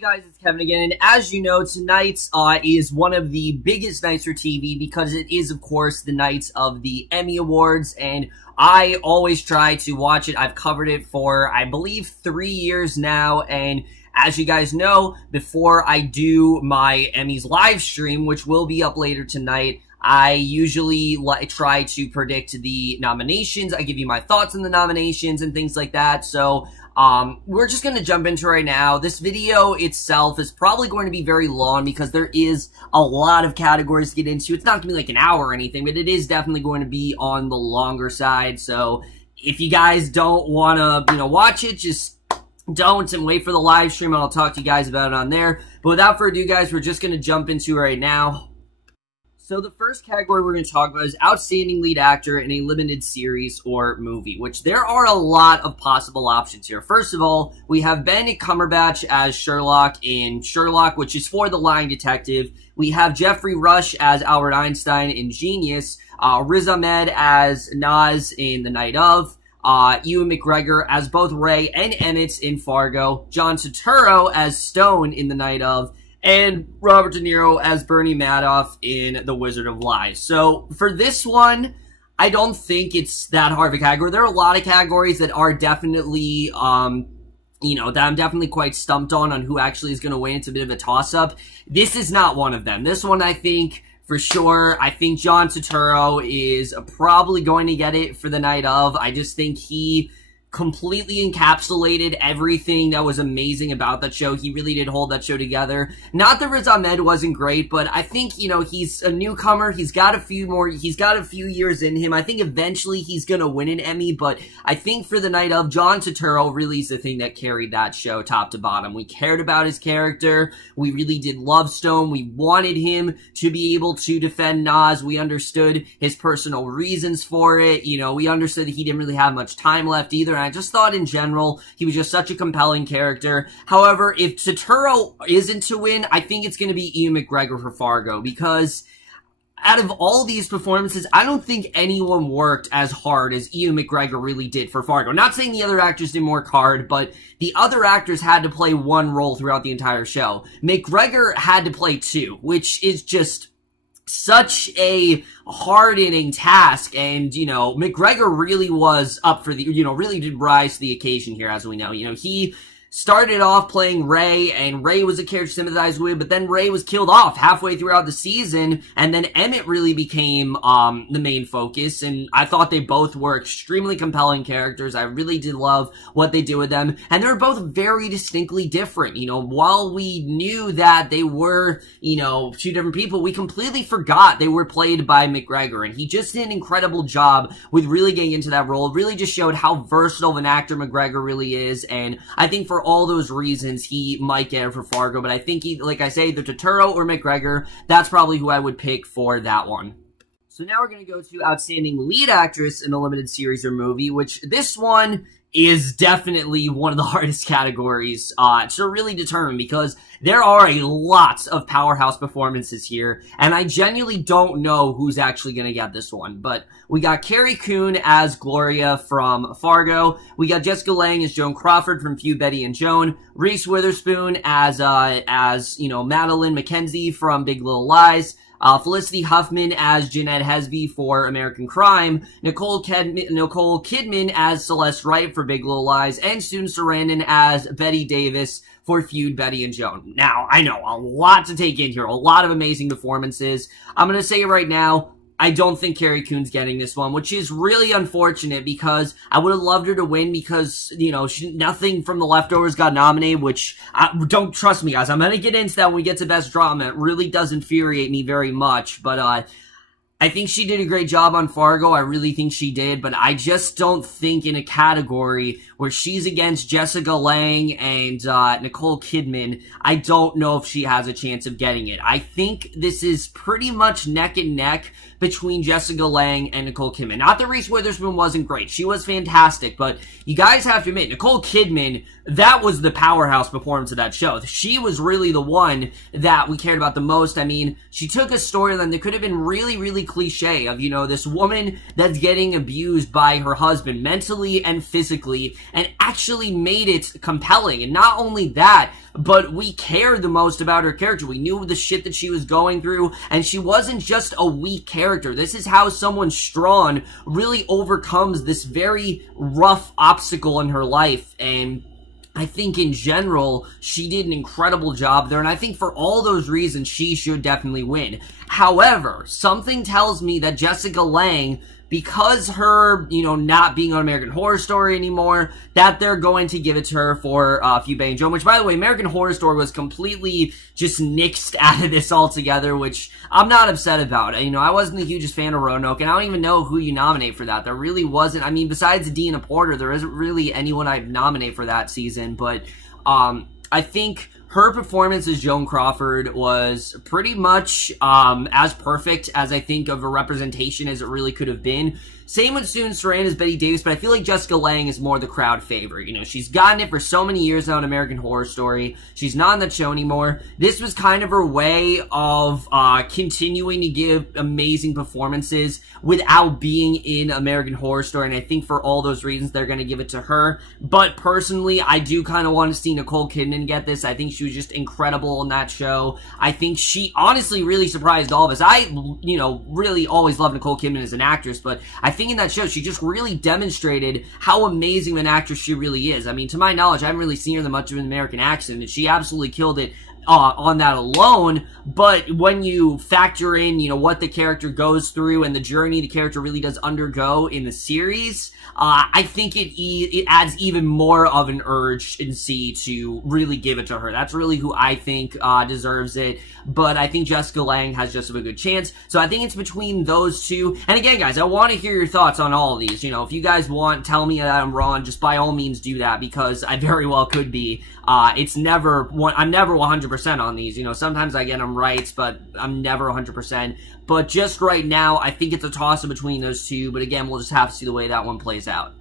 you guys, it's Kevin again, and as you know, tonight is one of the biggest nights for TV because it is, of course, the night of the Emmy Awards, and I always try to watch it. I've covered it for, I believe, 3 years now, and as you guys know, before I do my Emmys live stream, which will be up later tonight, I usually try to predict the nominations. I give you my thoughts on the nominations and things like that, so we're just going to jump into right now. This video itself is probably going to be very long because there is a lot of categories to get into. It's not going to be like an hour or anything, but it is definitely going to be on the longer side. So if you guys don't want to, watch it, just don't and wait for the live stream and I'll talk to you guys about it on there. But without further ado, guys, we're just going to jump into it right now. So the first category we're going to talk about is Outstanding Lead Actor in a Limited Series or Movie, which there are a lot of possible options here. First of all, we have Benedict Cumberbatch as Sherlock in Sherlock, which is for The Lying Detective. We have Jeffrey Rush as Albert Einstein in Genius, Riz Ahmed as Nas in The Night Of, Ewan McGregor as both Ray and Emmett in Fargo, John Turturro as Stone in The Night Of, and Robert De Niro as Bernie Madoff in The Wizard of Lies. So, for this one, I don't think it's that hard of a category. There are a lot of categories that are definitely, that I'm definitely quite stumped on who actually is going to win. It's a bit of a toss-up. This is not one of them. This one, I think, for sure, I think John Turturro is probably going to get it for The Night Of. I just think he completely encapsulated everything that was amazing about that show. He really did hold that show together. Not that Riz Ahmed wasn't great, but I think, he's a newcomer. He's got a few years in him. I think eventually he's gonna win an Emmy, but I think for The Night Of, John Turturro really is the thing that carried that show top to bottom. We cared about his character. We really did love Stone. We wanted him to be able to defend Nas. We understood his personal reasons for it. We understood that he didn't really have much time left either. I just thought in general, he was just such a compelling character. However, if Turturro isn't to win, I think it's going to be Ewan McGregor for Fargo, because out of all these performances, I don't think anyone worked as hard as Ewan McGregor really did for Fargo. Not saying the other actors didn't work hard, but the other actors had to play one role throughout the entire show. McGregor had to play two, which is just such a hard-hitting task, and, McGregor really was up for the, really did rise to the occasion here, as we know. He started off playing Ray, and Ray was a character to sympathize with, but then Ray was killed off halfway throughout the season, and then Emmett really became the main focus, and I thought they both were extremely compelling characters. I really did love what they did with them, and they're both very distinctly different. While we knew that they were, two different people, we completely forgot they were played by McGregor, and he just did an incredible job with really getting into that role. It really just showed how versatile of an actor McGregor really is, and I think for all those reasons, he might get it for Fargo, but I think like I say, either Turturro or McGregor, that's probably who I would pick for that one. So now we're going to go to Outstanding Lead Actress in a Limited Series or Movie, which this one is definitely one of the hardest categories to really determine, because there are a lot of powerhouse performances here, and I genuinely don't know who's actually going to get this one. But we got Carrie Coon as Gloria from Fargo. We got Jessica Lange as Joan Crawford from Feud, Betty and Joan. Reese Witherspoon as Madeline Mackenzie from Big Little Lies. Felicity Huffman as Jeanette Hesby for American Crime, Nicole Kidman as Celeste Wright for Big Little Lies, and Susan Sarandon as Betty Davis for Feud, Betty and Joan. Now, I know, a lot to take in here, a lot of amazing performances. I'm going to say it right now, I don't think Carrie Coon's getting this one, which is really unfortunate because I would have loved her to win because, nothing from The Leftovers got nominated, which, don't trust me, guys. I'm going to get into that when we get to Best Drama. It really does infuriate me very much, but, I think she did a great job on Fargo. I really think she did, but I just don't think in a category where she's against Jessica Lange and Nicole Kidman, I don't know if she has a chance of getting it. I think this is pretty much neck and neck between Jessica Lange and Nicole Kidman. Not that Reese Witherspoon wasn't great. She was fantastic, but you guys have to admit, Nicole Kidman, that was the powerhouse performance of that show. She was really the one that we cared about the most. I mean, she took a storyline that could have been really, really cliche of, you know, this woman that's getting abused by her husband mentally and physically, and actually made it compelling. And not only that, but we cared the most about her character. We knew the shit that she was going through, and she wasn't just a weak character. This is how someone strong really overcomes this very rough obstacle in her life, and I think in general, she did an incredible job there, and I think for all those reasons, she should definitely win. However, something tells me that Jessica Lange, because her, you know, not being on American Horror Story anymore, that they're going to give it to her for Fubei and Joan, which, by the way, American Horror Story was completely just nixed out of this altogether, which I'm not upset about. You know, I wasn't the hugest fan of Roanoke, and I don't even know who you nominate for that. There really wasn't. I mean, besides Deanna Porter, there isn't really anyone I'd nominate for that season, but I think her performance as Joan Crawford was pretty much as perfect as I think of a representation as it really could have been. Same with Susan Sarandon as Betty Davis, but I feel like Jessica Lange is more the crowd favorite. You know, she's gotten it for so many years now in American Horror Story. She's not on that show anymore. This was kind of her way of continuing to give amazing performances without being in American Horror Story, and I think for all those reasons, they're going to give it to her. But personally, I do kind of want to see Nicole Kidman get this. I think she was just incredible in that show. I think she honestly really surprised all of us. I, you know, really always loved Nicole Kidman as an actress, but I think in that show, she just really demonstrated how amazing of an actress she really is. I mean, to my knowledge, I haven't really seen her that much of an American accent, and she absolutely killed it on that alone. But when you factor in, you know, what the character goes through and the journey the character really does undergo in the series, I think it adds even more of an urgency to really give it to her. That's really who I think deserves it. But I think Jessica Lange has just a good chance. So I think it's between those two. And again, guys, I want to hear your thoughts on all of these. You know, if you guys want, tell me that I'm wrong. Just by all means do that, because I very well could be. I'm never 100% on these. You know, sometimes I get them right, but I'm never 100%. But just right now, I think it's a toss-up between those two. But again, we'll just have to see the way that one plays out.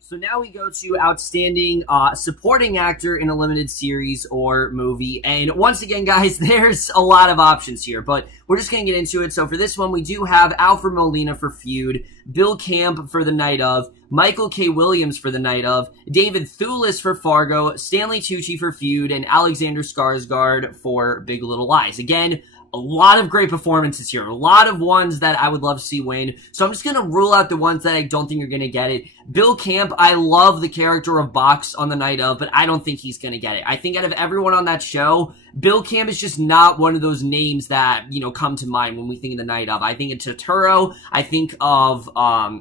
So now we go to Outstanding Supporting Actor in a Limited Series or Movie. And once again, guys, there's a lot of options here, but we're just going to get into it. So for this one, we do have Alfred Molina for Feud, Bill Camp for The Night Of, Michael K. Williams for The Night Of, David Thewlis for Fargo, Stanley Tucci for Feud, and Alexander Skarsgård for Big Little Lies. Again, a lot of great performances here. A lot of ones that I would love to see win. So I'm just going to rule out the ones that I don't think are going to get it. Bill Camp, I love the character of Box on The Night Of, but I don't think he's going to get it. I think out of everyone on that show, Bill Camp is just not one of those names that, you know, come to mind when we think of The Night Of. I think of Totoro, I think of,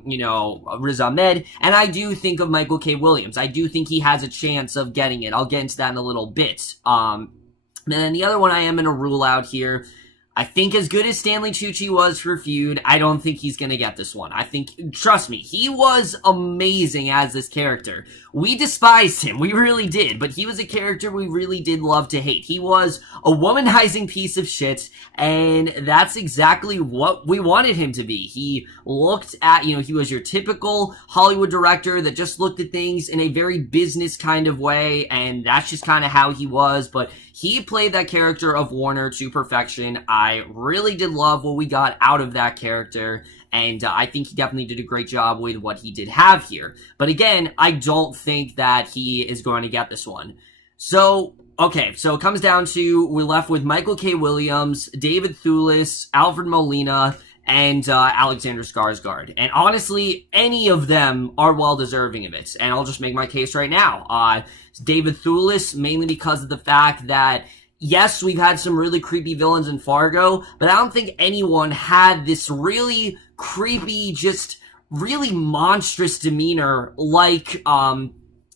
you know, Riz Ahmed, and I do think of Michael K. Williams. I do think he has a chance of getting it. I'll get into that in a little bit. And then the other one I am going to rule out here, I think as good as Stanley Tucci was for Feud, I don't think he's going to get this one. I think, trust me, he was amazing as this character. We despised him. We really did. But he was a character we really did love to hate. He was a womanizing piece of shit, and that's exactly what we wanted him to be. He looked at, you know, he was your typical Hollywood director that just looked at things in a very business kind of way, and that's just kind of how he was. But he played that character of Warner to perfection. I really did love what we got out of that character, and I think he definitely did a great job with what he did have here. But again, I don't think that he is going to get this one. So, okay, so it comes down to, we're left with Michael K. Williams, David Thewlis, Alfred Molina, and Alexander Skarsgård. And honestly, any of them are well deserving of it. And I'll just make my case right now. David Thewlis, mainly because of the fact that, yes, we've had some really creepy villains in Fargo, but I don't think anyone had this really creepy, just really monstrous demeanor like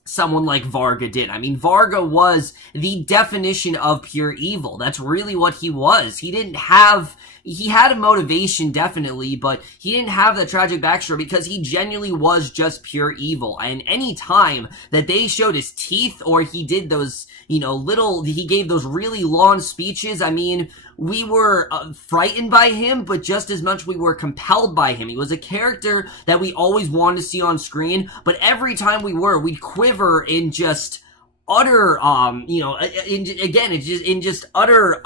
someone like Varga did. I mean, Varga was the definition of pure evil. That's really what he was. He didn't have... He had a motivation, definitely, but he didn't have that tragic backstory because he genuinely was just pure evil. And any time that they showed his teeth or he did those, you know, he gave those really long speeches, I mean, we were frightened by him, but just as much we were compelled by him. He was a character that we always wanted to see on screen, but every time we'd quiver in just utter, again, it's just in just utter,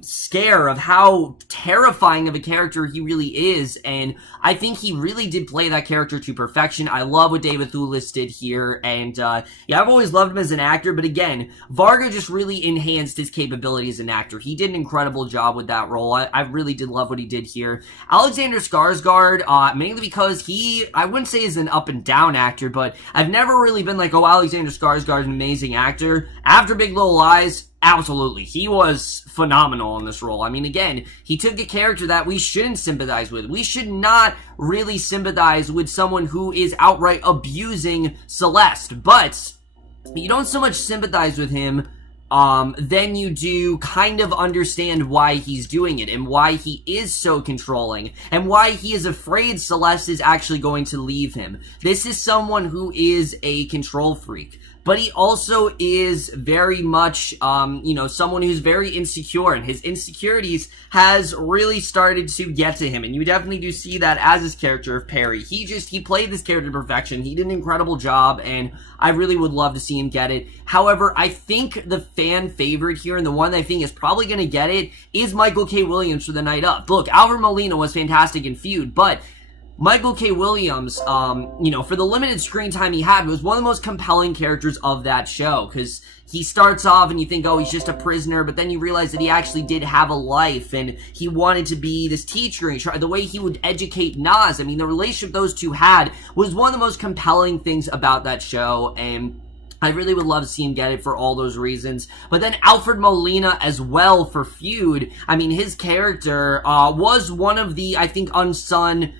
scare of how terrifying of a character he really is, and I think he really did play that character to perfection. I love what David Thewlis did here, and, yeah, I've always loved him as an actor, but again, Varga just really enhanced his capability as an actor. He did an incredible job with that role. I really did love what he did here. Alexander Skarsgård, mainly because I wouldn't say is an up-and-down actor, but I've never really been like, oh, Alexander Skarsgård is an amazing actor. After Big Little Lies, absolutely. He was phenomenal in this role. I mean, again, he took a character that we shouldn't sympathize with. We should not really sympathize with someone who is outright abusing Celeste, but you don't so much sympathize with him, then you do kind of understand why he's doing it and why he is so controlling and why he is afraid Celeste is actually going to leave him. This is someone who is a control freak. But he also is very much, someone who's very insecure, and his insecurities has really started to get to him, and you definitely do see that as his character of Perry. He played this character to perfection. He did an incredible job, and I really would love to see him get it. However, I think the fan favorite here, and the one that I think is probably going to get it, is Michael K. Williams for The Night Of. Look, Alfred Molina was fantastic in Feud, but Michael K. Williams, for the limited screen time he had, was one of the most compelling characters of that show, because he starts off and you think, oh, he's just a prisoner, but then you realize that he actually did have a life, and he wanted to be this teacher, and the way he would educate Nas, I mean, the relationship those two had was one of the most compelling things about that show, and I really would love to see him get it for all those reasons. But then Alfred Molina as well for Feud. I mean, his character was one of the, I think, unsung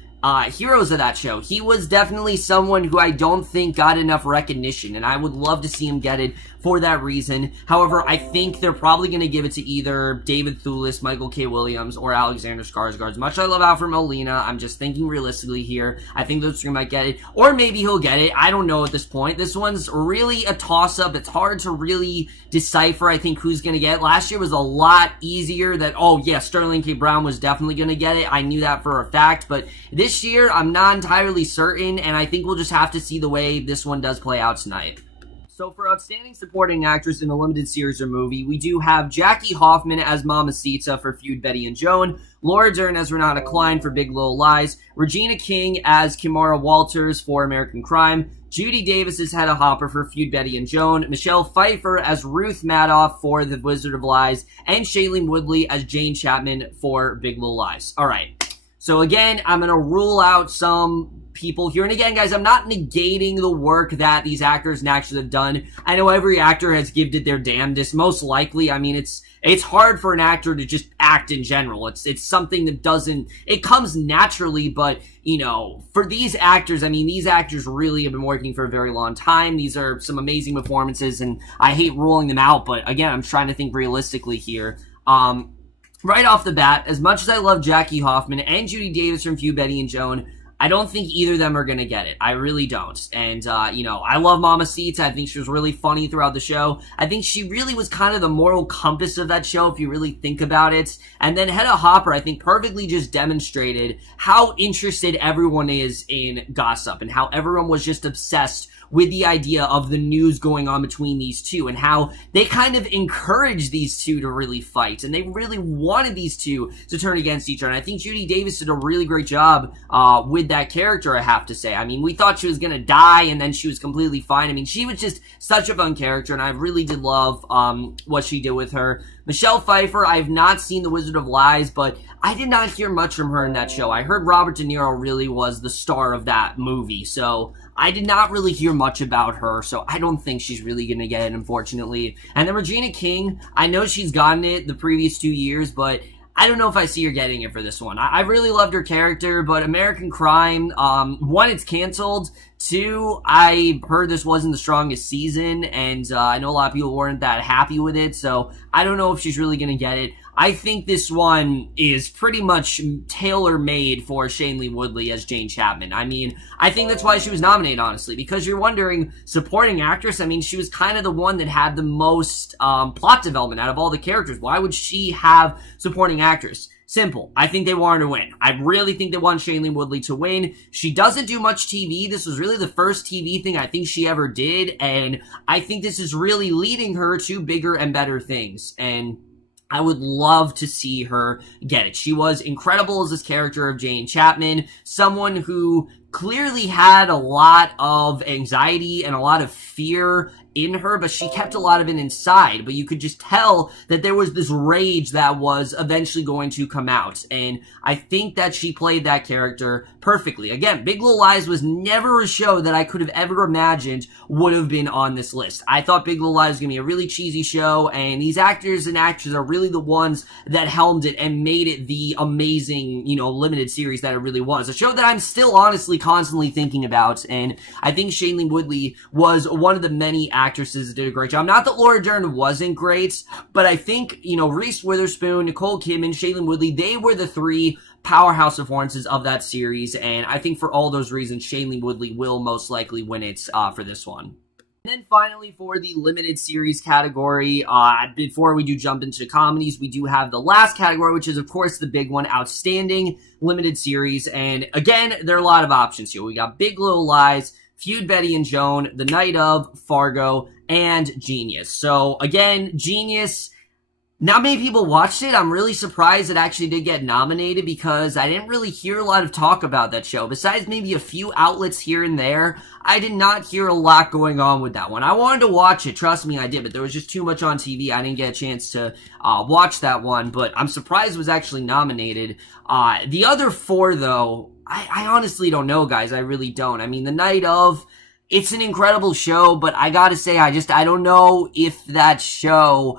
heroes of that show. He was definitely someone who I don't think got enough recognition, and I would love to see him get it for that reason. However, I think they're probably going to give it to either David Thewlis, Michael K. Williams, or Alexander Skarsgård. As much as I love Alfred Molina, I'm just thinking realistically here. I think those three might get it, or maybe he'll get it. I don't know at this point. This one's really a toss-up. It's hard to really decipher, I think, who's going to get it. Last year was a lot easier that, oh, yeah, Sterling K. Brown was definitely going to get it. I knew that for a fact, but this year, I'm not entirely certain, and I think we'll just have to see the way this one does play out tonight. So for Outstanding Supporting Actress in a Limited Series or Movie, we do have Jackie Hoffman as Mamacita for Feud, Betty and Joan, Laura Dern as Renata Klein for Big Little Lies, Regina King as Kimara Walters for American Crime, Judy Davis as Hedda Hopper for Feud, Betty and Joan, Michelle Pfeiffer as Ruth Madoff for The Wizard of Lies, and Shailene Woodley as Jane Chapman for Big Little Lies. Alright, so again, I'm going to rule out some people here. And again, guys, I'm not negating the work that these actors and actors have done. I know every actor has given it their damnedest. Most likely, I mean, it's hard for an actor to just act in general. It's something that it comes naturally, but, for these actors, I mean, these actors really have been working for a very long time. These are some amazing performances, and I hate ruling them out, but again, I'm trying to think realistically here. Right off the bat, as much as I love Jackie Hoffman and Judy Davis from Feud, Betty and Joan, I don't think either of them are going to get it. I really don't. And, I love Mamacita. I think she was really funny throughout the show. I think she really was kind of the moral compass of that show, if you really think about it. And then Hedda Hopper, I think, perfectly just demonstrated how interested everyone is in gossip and how everyone was just obsessed with the idea of the news going on between these two and how they kind of encouraged these two to really fight and they really wanted these two to turn against each other. And I think Judy Davis did a really great job with that character, I have to say. I mean, we thought she was going to die and then she was completely fine. I mean, she was just such a fun character and I really did love what she did with her. Michelle Pfeiffer, I have not seen The Wizard of Lies, but I did not hear much from her in that show. I heard Robert De Niro really was the star of that movie, so I did not really hear much about her, so I don't think she's really going to get it, unfortunately. And then Regina King, I know she's gotten it the previous 2 years, but I don't know if I see her getting it for this one. I really loved her character, but American Crime, one, it's canceled. Two, I heard this wasn't the strongest season, and I know a lot of people weren't that happy with it, so I don't know if she's really going to get it. I think this one is pretty much tailor-made for Shailene Woodley as Jane Chapman. I mean, I think that's why she was nominated, honestly, because you're wondering, supporting actress, I mean, she was kind of the one that had the most plot development out of all the characters. Why would she have supporting actress? Simple. I think they wanted to win. I really think they want Shailene Woodley to win. She doesn't do much TV. This was really the first TV thing I think she ever did, and I think this is really leading her to bigger and better things, and I would love to see her get it. She was incredible as this character of Jane Chapman, someone who clearly had a lot of anxiety and a lot of fear in her, but she kept a lot of it inside. But you could just tell that there was this rage that was eventually going to come out. And I think that she played that character perfectly. Again, Big Little Lies was never a show that I could have ever imagined would have been on this list. I thought Big Little Lies was going to be a really cheesy show, and these actors and actresses are really the ones that helmed it and made it the amazing, limited series that it really was. A show that I'm still honestly constantly thinking about, and I think Shailene Woodley was one of the many actresses that did a great job. Not that Laura Dern wasn't great, but I think, Reese Witherspoon, Nicole Kidman, Shailene Woodley, they were the three powerhouse performances of that series, and I think for all those reasons, Shailene Woodley will most likely win it for this one. And then finally, for the limited series category, before we do jump into comedies, we do have the last category, which is, of course, the big one, Outstanding Limited Series. And again, there are a lot of options here. We got Big Little Lies, Feud Betty and Joan, The Night of, Fargo, and Genius. So again, Genius, not many people watched it. I'm really surprised it actually did get nominated because I didn't really hear a lot of talk about that show. Besides maybe a few outlets here and there, I did not hear a lot going on with that one. I wanted to watch it, trust me, I did, but there was just too much on TV. I didn't get a chance to watch that one, but I'm surprised it was actually nominated. The other four, though, I honestly don't know, guys. I really don't. I mean, The Night of, it's an incredible show, but I gotta say, I don't know if that show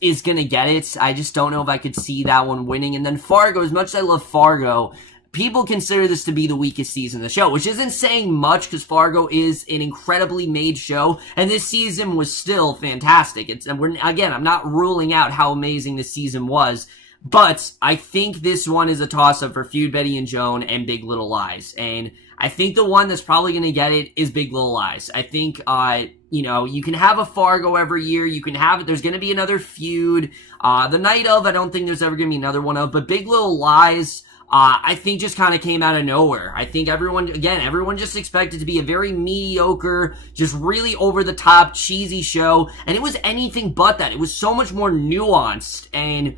is gonna get it. I just don't know if I could see that one winning. And then Fargo, as much as I love Fargo, people consider this to be the weakest season of the show, which isn't saying much because Fargo is an incredibly made show, and this season was still fantastic. Again, I'm not ruling out how amazing this season was, but I think this one is a toss-up for Feud Betty and Joan and Big Little Lies. And I think the one that's probably going to get it is Big Little Lies. I think, you can have a Fargo every year. You can have it. There's going to be another Feud. The Night of, I don't think there's ever going to be another one of. But Big Little Lies, I think just kind of came out of nowhere. I think everyone just expected to be a very mediocre, just really over-the-top, cheesy show. And it was anything but that. It was so much more nuanced and,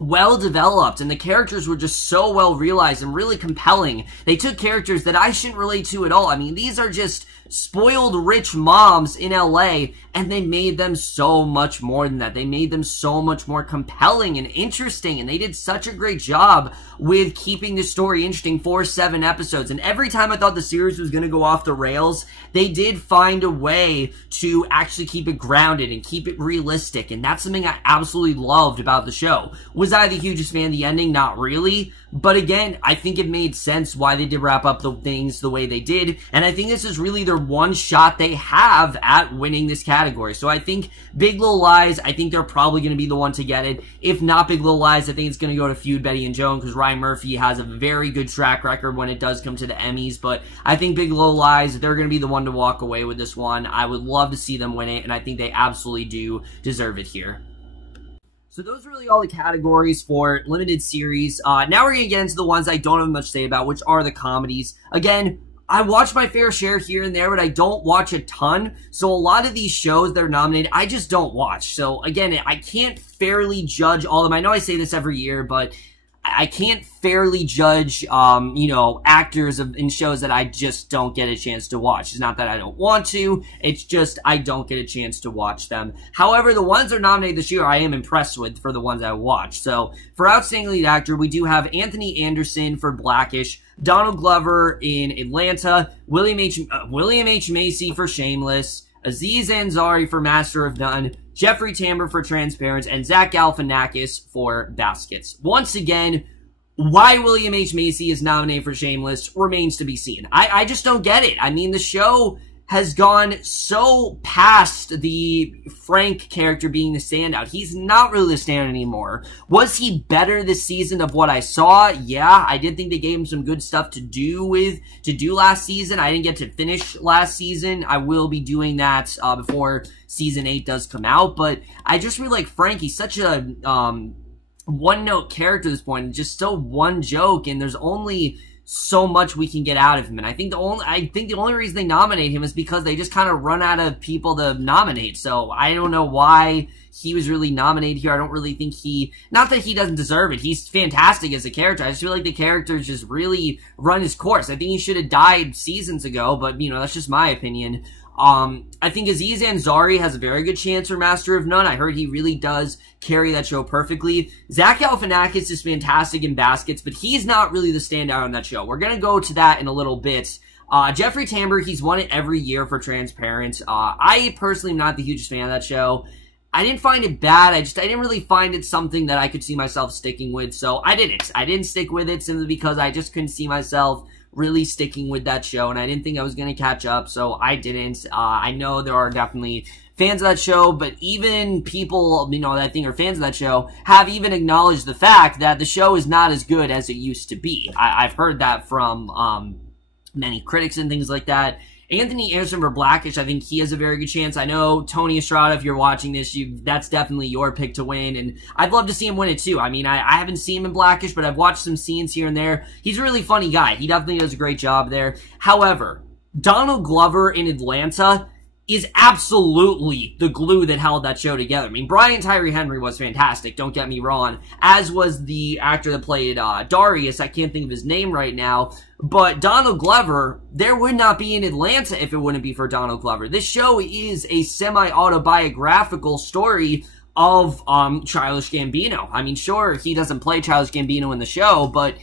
well-developed, and the characters were just so well-realized and really compelling. They took characters that I shouldn't relate to at all. I mean, these are just spoiled rich moms in LA, and they made them so much more than that. They made them so much more compelling and interesting, and they did such a great job with keeping the story interesting for 7 episodes. And every time I thought the series was going to go off the rails, they did find a way to actually keep it grounded and keep it realistic, and that's something I absolutely loved about the show. Was I the hugest fan of the ending? Not really. But again, I think it made sense why they did wrap up the things the way they did, and I think this is really their one shot they have at winning this category. So I think Big Little Lies, I think they're probably going to be the one to get it. If not Big Little Lies, I think it's going to go to Feud Betty and Joan because Ryan Murphy has a very good track record when it does come to the Emmys, but I think Big Little Lies, they're going to be the one to walk away with this one. I would love to see them win it, and I think they absolutely do deserve it here. So those are really all the categories for limited series. Now we're going to get into the ones I don't have much to say about, which are the comedies. Again, I watch my fair share here and there, but I don't watch a ton. So a lot of these shows that are nominated, I just don't watch. So again, I can't fairly judge all of them. I know I say this every year, but I can't fairly judge, actors in shows that I just don't get a chance to watch. It's not that I don't want to, it's just I don't get a chance to watch them. However, the ones that are nominated this year, I am impressed with for the ones I watched. So, for Outstanding Lead Actor, we do have Anthony Anderson for Blackish, Donald Glover in Atlanta, William H. Macy for Shameless, Aziz Ansari for Master of None, Jeffrey Tambor for Transparent, and Zach Galifianakis for Baskets. Once again, why William H. Macy is nominated for Shameless remains to be seen. I just don't get it. I mean, the show has gone so past the Frank character being the standout. He's not really the standout anymore. Was he better this season of what I saw? Yeah, I did think they gave him some good stuff to do last season. I didn't get to finish last season. I will be doing that before Season 8 does come out, but I just really like Frank. He's such a one-note character at this point, and just still one joke, and there's only so much we can get out of him. And I think the only reason they nominate him is because they just kind of run out of people to nominate. So I don't know why he was really nominated here. I don't really think not that he doesn't deserve it. He's fantastic as a character. I just feel like the character's just really run his course. I think he should have died seasons ago, but, you know, that's just my opinion. I think Aziz Ansari has a very good chance for Master of None. I heard he really does carry that show perfectly. Zach Galifianakis is fantastic in Baskets, but he's not really the standout on that show. We're gonna go to that in a little bit. Jeffrey Tambor, he's won it every year for Transparent. I personally am not the hugest fan of that show. I didn't find it bad. I didn't really find it something that I could see myself sticking with, so I didn't stick with it simply because I just couldn't see myself really sticking with that show, and I didn't think I was going to catch up, so I didn't. I know there are definitely fans of that show, but even people, you know, that I think are fans of that show have even acknowledged the fact that the show is not as good as it used to be. I've heard that from many critics and things like that. Anthony Anderson for Blackish, I think he has a very good chance. I know, Tony Estrada, if you're watching this, that's definitely your pick to win, and I'd love to see him win it too. I mean, I haven't seen him in Blackish, but I've watched some scenes here and there. He's a really funny guy. He definitely does a great job there. However, Donald Glover in Atlanta is absolutely the glue that held that show together. I mean, Brian Tyree Henry was fantastic, don't get me wrong, as was the actor that played Darius. I can't think of his name right now, but Donald Glover, there would not be in Atlanta if it wouldn't be for Donald Glover. This show is a semi-autobiographical story of Childish Gambino. I mean, sure, he doesn't play Childish Gambino in the show, but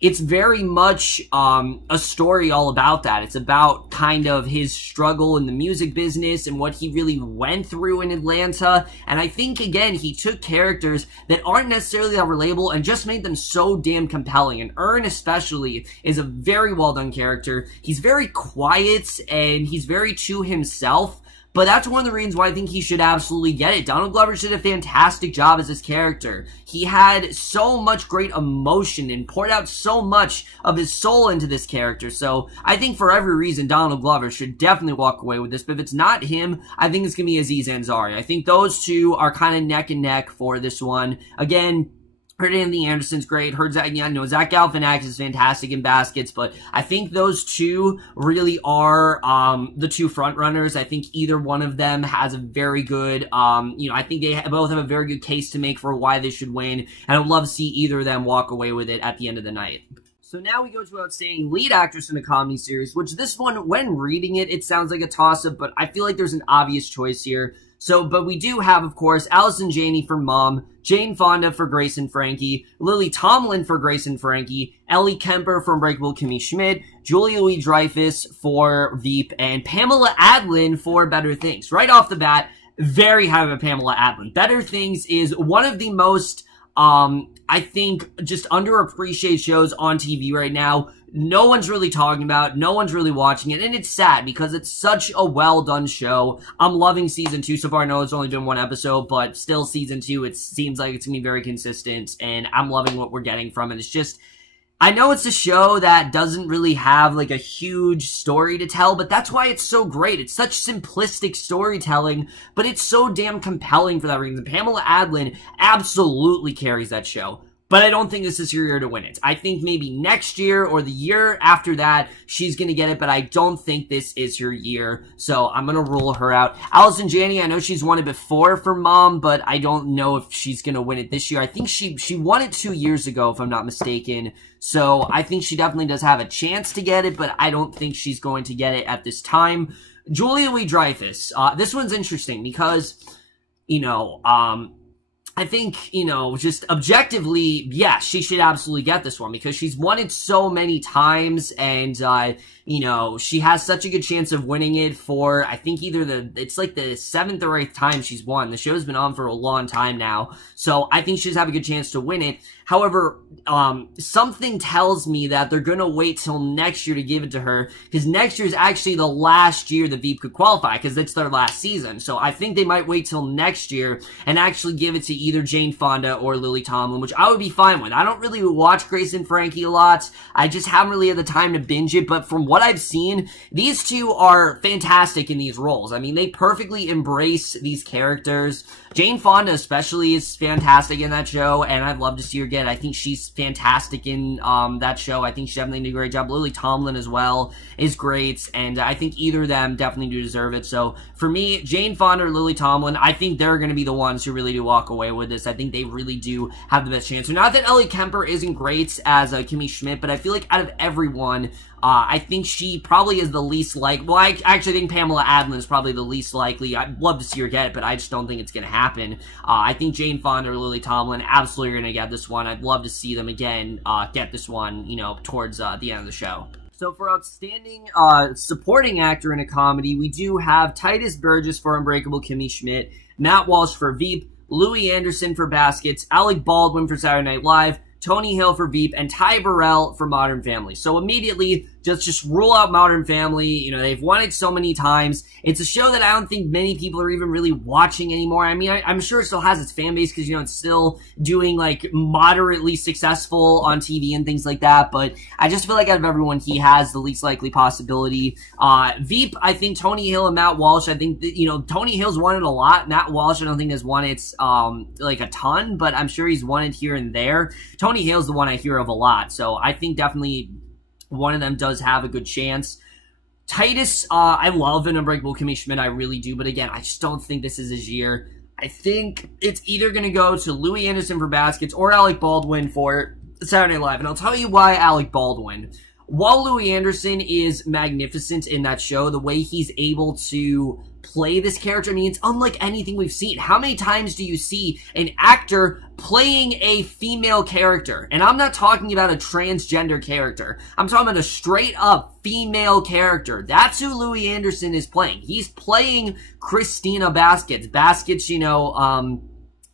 it's very much a story all about that. It's about kind of his struggle in the music business and what he really went through in Atlanta. And I think, again, he took characters that aren't necessarily that relatable and just made them so damn compelling. And Earn, especially, is a very well-done character. He's very quiet and he's very to himself. But that's one of the reasons why I think he should absolutely get it. Donald Glover did a fantastic job as his character. He had so much great emotion and poured out so much of his soul into this character. So I think for every reason, Donald Glover should definitely walk away with this. But if it's not him, I think it's going to be Aziz Ansari. I think those two are kind of neck and neck for this one. Again, heard Anthony Anderson's great. Heard Zach Galifianakis is fantastic in Baskets, but I think those two really are the two front runners. I think either one of them has a very good, I think they both have a very good case to make for why they should win, and I would love to see either of them walk away with it at the end of the night. So now we go to Outstanding Lead Actress in a Comedy Series, which this one, when reading it, it sounds like a toss-up, but I feel like there's an obvious choice here. But we do have, of course, Allison Janney for Mom, Jane Fonda for Grace and Frankie, Lily Tomlin for Grace and Frankie, Ellie Kemper for Unbreakable Kimmy Schmidt, Julia Louis-Dreyfus for Veep, and Pamela Adlon for Better Things. Right off the bat, very high of Pamela Adlon. Better Things is one of the most, I think, just underappreciated shows on TV right now. No one's really talking about, no one's really watching it, and it's sad because it's such a well-done show. I'm loving season 2 so far. I know it's only been one episode, but still season 2, it seems like it's going to be very consistent, and I'm loving what we're getting from it. It's just, I know it's a show that doesn't really have, like, a huge story to tell, but that's why it's so great. It's such simplistic storytelling, but it's so damn compelling for that reason. Pamela Adlon absolutely carries that show. But I don't think this is her year to win it. I think maybe next year or the year after that, she's going to get it, but I don't think this is her year. So I'm going to rule her out. Allison Janney, I know she's won it before for Mom, but I don't know if she's going to win it this year. I think she won it 2 years ago, if I'm not mistaken. So I think she definitely does have a chance to get it, but I don't think she's going to get it at this time. Julia Louis-Dreyfus. This one's interesting because, I think, just objectively, yes, she should absolutely get this one because she's won it so many times and, she has such a good chance of winning it for, I think it's like the 7th or 8th time she's won. The show's been on for a long time now, so I think she does have a good chance to win it. However, something tells me that they're going to wait till next year to give it to her, because next year is actually the last year that Veep could qualify, because it's their last season. So I think they might wait till next year and actually give it to either Jane Fonda or Lily Tomlin, which I would be fine with. I don't really watch Grace and Frankie a lot. I just haven't really had the time to binge it, but from what I've seen, these two are fantastic in these roles. I mean, they perfectly embrace these characters. Jane Fonda especially is fantastic in that show, and I'd love to see her again. I think she's fantastic in that show. I think she definitely did a great job. Lily Tomlin as well is great, and I think either of them definitely do deserve it. So for me, Jane Fonda or Lily Tomlin, I think they're going to be the ones who really do walk away with this. I think they really do have the best chance. So not that Ellie Kemper isn't great as Kimmy Schmidt, but I feel like out of everyone, I think she probably is the least likely. Well, I actually think Pamela Adlon is probably the least likely. I'd love to see her get it, but I just don't think it's going to happen. I think Jane Fonda or Lily Tomlin absolutely are going to get this one. I'd love to see them again get this one, you know, towards the end of the show. So for Outstanding Supporting Actor in a Comedy, we do have Titus Burgess for Unbreakable Kimmy Schmidt, Matt Walsh for Veep, Louis Anderson for Baskets, Alec Baldwin for Saturday Night Live, Tony Hill for Veep, and Ty Burrell for Modern Family. So immediately, just rule out Modern Family. You know, they've won it so many times. It's a show that I don't think many people are even really watching anymore. I mean, I'm sure it still has its fan base because, you know, it's still doing, like, moderately successful on TV and things like that. But I just feel like out of everyone, he has the least likely possibility. Veep, I think Tony Hill and Matt Walsh, I think, that, you know, Tony Hill's won it a lot. Matt Walsh, I don't think has won it, like, a ton, but I'm sure he's won it here and there. Tony Hill's the one I hear of a lot, so I think definitely one of them does have a good chance. Titus, I love an Unbreakable Kimmy Schmidt, I really do, but again, I just don't think this is his year. I think it's either going to go to Louis Anderson for Baskets or Alec Baldwin for Saturday Night Live, and I'll tell you why Alec Baldwin. While Louis Anderson is magnificent in that show, the way he's able to play this character, I mean, it's unlike anything we've seen. How many times do you see an actor playing a female character? And I'm not talking about a transgender character. I'm talking about a straight-up female character. That's who Louis Anderson is playing. He's playing Christina Baskets. Baskets, you know,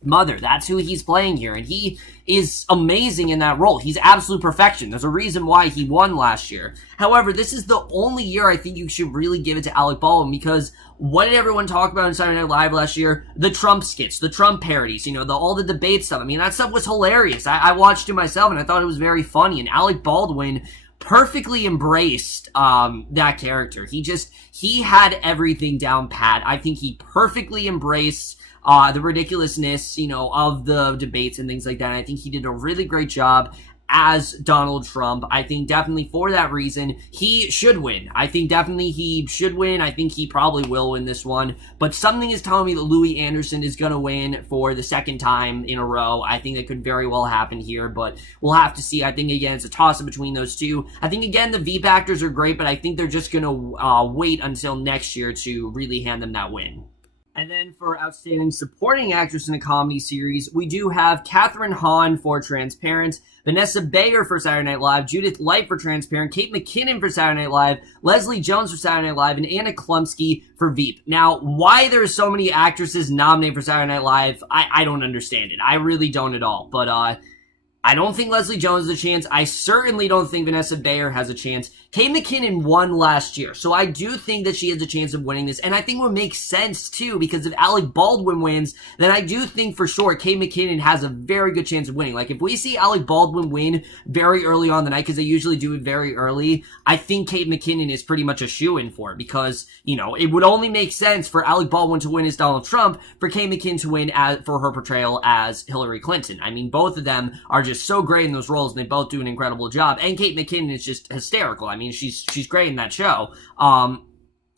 mother. That's who he's playing here, and he is amazing in that role. He's absolute perfection. There's a reason why he won last year. However, this is the only year I think you should really give it to Alec Baldwin, because what did everyone talk about on Saturday Night Live last year? The Trump skits, the Trump parodies, you know, all the debate stuff. I mean, that stuff was hilarious. I watched it myself, and I thought it was very funny, and Alec Baldwin perfectly embraced that character. He had everything down pat. I think he perfectly embraced the ridiculousness, you know, of the debates and things like that. And I think he did a really great job as Donald Trump. I think definitely for that reason, he should win. I think definitely he should win. I think he probably will win this one. But something is telling me that Louis Anderson is going to win for the second time in a row. I think that could very well happen here, but we'll have to see. I think, again, it's a toss-up between those two. I think, again, the Veep actors are great, but I think they're just going to wait until next year to really hand them that win. And then for Outstanding Supporting Actress in a Comedy Series, we do have Kathryn Hahn for Transparent, Vanessa Bayer for Saturday Night Live, Judith Light for Transparent, Kate McKinnon for Saturday Night Live, Leslie Jones for Saturday Night Live, and Anna Klumsky for Veep. Now, why there are so many actresses nominated for Saturday Night Live, I don't understand it. I really don't at all. But I don't think Leslie Jones has a chance. I certainly don't think Vanessa Bayer has a chance. Kate McKinnon won last year, so I do think that she has a chance of winning this, and I think it would make sense, too, because if Alec Baldwin wins, then I do think for sure Kate McKinnon has a very good chance of winning. Like, if we see Alec Baldwin win very early on the night, because they usually do it very early, I think Kate McKinnon is pretty much a shoo-in for it, because, you know, it would only make sense for Alec Baldwin to win as Donald Trump, for Kate McKinnon to win for her portrayal as Hillary Clinton. I mean, both of them are just so great in those roles, and they both do an incredible job, and Kate McKinnon is just hysterical. I mean, she's great in that show.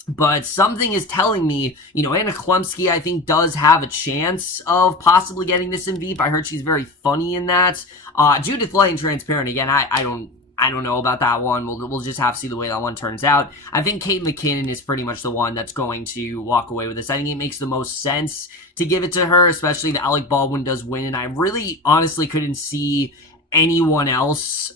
But something is telling me, you know, Anna Klumsky, I think, does have a chance of possibly getting this in Veep. I heard she's very funny in that. Judith Light and Transparent, again, I don't know about that one. We'll just have to see the way that one turns out. I think Kate McKinnon is pretty much the one that's going to walk away with this. I think it makes the most sense to give it to her, especially if Alec Baldwin does win, and I really honestly couldn't see anyone else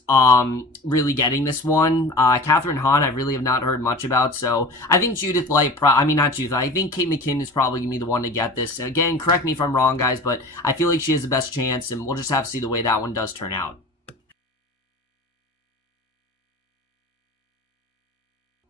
really getting this one. Catherine Hahn, I really have not heard much about, so I think Judith Light, not Judith, I think Kate McKinnon is probably going to be the one to get this. Again, correct me if I'm wrong, guys, but I feel like she has the best chance, and we'll just have to see the way that one does turn out.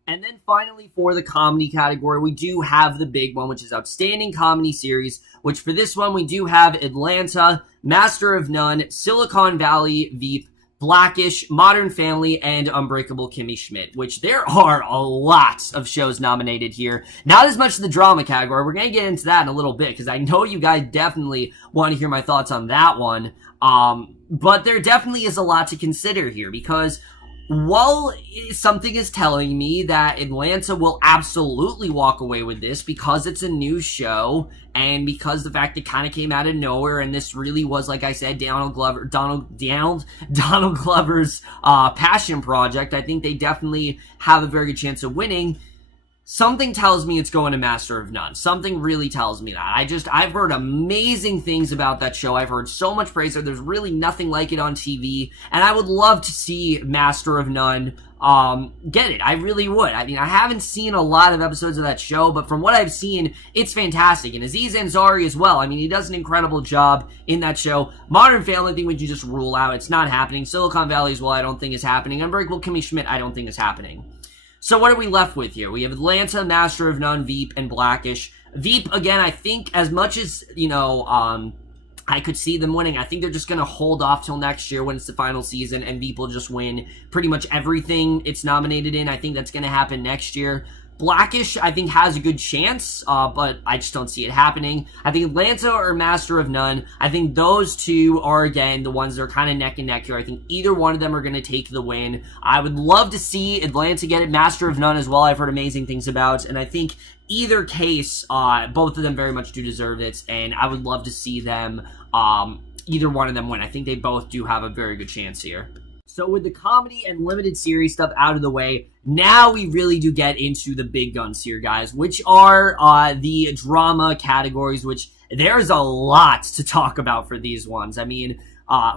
And then finally, for the comedy category, we do have the big one, which is Outstanding Comedy Series, which for this one, we do have Atlanta, Master of None, Silicon Valley, Veep, Blackish, Modern Family, and Unbreakable Kimmy Schmidt, which there are a lot of shows nominated here. Not as much the drama category. We're going to get into that in a little bit, because I know you guys definitely want to hear my thoughts on that one. But there definitely is a lot to consider here, because while something is telling me that Atlanta will absolutely walk away with this because it's a new show and because the fact it kind of came out of nowhere and this really was, like I said, Donald Glover's passion project, I think they definitely have a very good chance of winning. Something tells me it's going to Master of None. Something really tells me that. I've heard amazing things about that show. I've heard so much praise. There's really nothing like it on TV. And I would love to see Master of None get it. I really would. I mean, I haven't seen a lot of episodes of that show, but from what I've seen, it's fantastic. And Aziz Ansari as well. I mean, he does an incredible job in that show. Modern Family, I think we can just rule out. It's not happening. Silicon Valley as well, I don't think is happening. Unbreakable Kimmy Schmidt, I don't think is happening. So what are we left with here? We have Atlanta, Master of None, Veep, and Blackish. Veep, again, I think as much as, you know, I could see them winning, I think they're just going to hold off till next year when it's the final season, and Veep will just win pretty much everything it's nominated in. I think that's going to happen next year. Blackish, I think, has a good chance, but I just don't see it happening. I think Atlanta or Master of None, I think those two are, again, the ones that are kind of neck and neck here. I think either one of them are going to take the win. I would love to see Atlanta get it, Master of None as well, I've heard amazing things about, and I think either case, both of them very much do deserve it, and I would love to see them, either one of them win. I think they both do have a very good chance here. So with the comedy and limited series stuff out of the way, now we really do get into the big guns here, guys, which are the drama categories, which there's a lot to talk about for these ones. I mean,